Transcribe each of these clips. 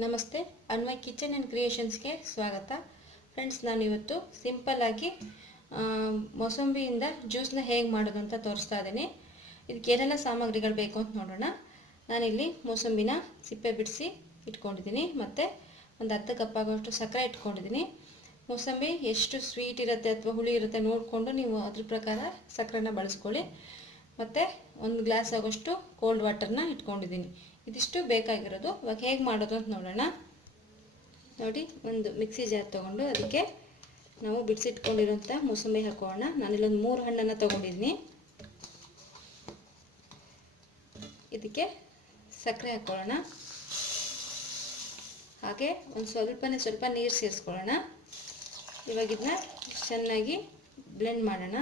ನಮಸ್ತೆ, Anvay kitchen and ಕ್ರಿಯೇಷನ್ಸ್ಗೆ ಸ್ವಾಗತ. Friends, ನಾನು ಇವತ್ತು ಸಿಂಪಲ್ಲಾಗಿ ಮೊಸಂಬಿಯಿಂದ ಜ್ಯೂಸ್ನ ಹೇಗೆ ಮಾಡೋದು ಅಂತ ತೋರಿಸ್ತಾ ಇದ್ದೀನಿ. ಇದಕ್ಕೆ ಏನೆಲ್ಲ ಸಾಮಗ್ರಿಗಳು ಬೇಕು ಅಂತ ನೋಡೋಣ. ನಾನಿಲ್ಲಿ ಮೊಸಂಬಿನ ಸಿಪ್ಪೆ ಬಿಡಿಸಿ ಇಟ್ಕೊಂಡಿದ್ದೀನಿ, ಮತ್ತು ಒಂದು 10 ಕಪ್ ಆಗೋಷ್ಟು ಸಕ್ಕರೆ ಇಟ್ಕೊಂಡಿದ್ದೀನಿ. ಮೊಸಂಬಿ ಎಷ್ಟು ಸ್ವೀಟ್ ಇರುತ್ತೆ ಅಥವಾ ಹುಳಿ ಇರುತ್ತೆ ನೋಡಿಕೊಂಡು ನೀವು ಅದ್ರ ಪ್ರಕಾರ ಸಕ್ಕರೆನ ಬಳಸ್ಕೊಳ್ಳಿ. ಮತ್ತು 1 ಗ್ಲಾಸ್ ಆಗೋಷ್ಟು ಕೋಲ್ಡ್ ವಾಟರ್ನ ಇಟ್ಕೊಂಡಿದ್ದೀನಿ. ಇದಿಷ್ಟು ಬೇಕಾಗಿರೋದು. ಇವಾಗ ಹೇಗೆ ಮಾಡೋದು ಅಂತ ನೋಡೋಣ. ನೋಡಿ, ಒಂದು ಮಿಕ್ಸಿ ಜಾರ್ ತೊಗೊಂಡು ಅದಕ್ಕೆ ನಾವು ಬಿಡಿಸಿಟ್ಕೊಂಡಿರೋಂಥ ಮೊಸಂಬಿ ಹಾಕೋಣ. ನಾನಿಲ್ಲೊಂದು 3 ಹಣ್ಣನ್ನು ತೊಗೊಂಡಿದ್ದೀನಿ. ಇದಕ್ಕೆ ಸಕ್ಕರೆ ಹಾಕೊಳ್ಳೋಣ. ಹಾಗೆ ಒಂದು ಸ್ವಲ್ಪ ನೀರು ಸೇರಿಸ್ಕೊಳ್ಳೋಣ. ಇವಾಗ ಇದನ್ನ ಚೆನ್ನಾಗಿ ಬ್ಲೆಂಡ್ ಮಾಡೋಣ.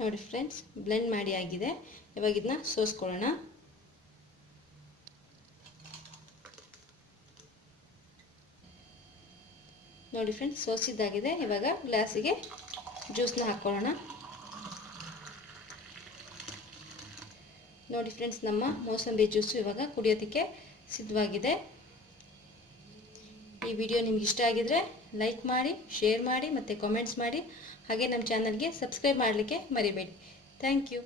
ನೋಡಿ ಫ್ರೆಂಡ್ಸ್, ಬ್ಲೆಂಡ್ ಮಾಡಿ ಆಗಿದೆ. ಇವಾಗ ಇದನ್ನ ಸೋಸ್ಕೊಳ್ಳೋಣ. ನೋಡಿ ಫ್ರೆಂಡ್ಸ್, ಸೋಸಿದ್ದಾಗಿದೆ. ಇವಾಗ ಗ್ಲಾಸಿಗೆ ಜ್ಯೂಸ್ನ ಹಾಕ್ಕೊಳ್ಳೋಣ. ನೋಡಿ ಫ್ರೆಂಡ್ಸ್, ನಮ್ಮ ಮೋಸಂಬಿ ಜ್ಯೂಸು ಇವಾಗ ಕುಡಿಯೋದಕ್ಕೆ ಸಿದ್ಧವಾಗಿದೆ. ಈ ವಿಡಿಯೋ ನಿಮ್ಗೆ ಇಷ್ಟ ಆಗಿದ್ರೆ ಲೈಕ್ ಮಾಡಿ, ಶೇರ್ ಮಾಡಿ ಮತ್ತು ಕಾಮೆಂಟ್ಸ್ ಮಾಡಿ. ಹಾಗೆ ನಮ್ಮ ಚಾನಲ್ಗೆ ಸಬ್ಸ್ಕ್ರೈಬ್ ಮಾಡಲಿಕ್ಕೆ ಮರಿಬೇಡಿ. Thank you.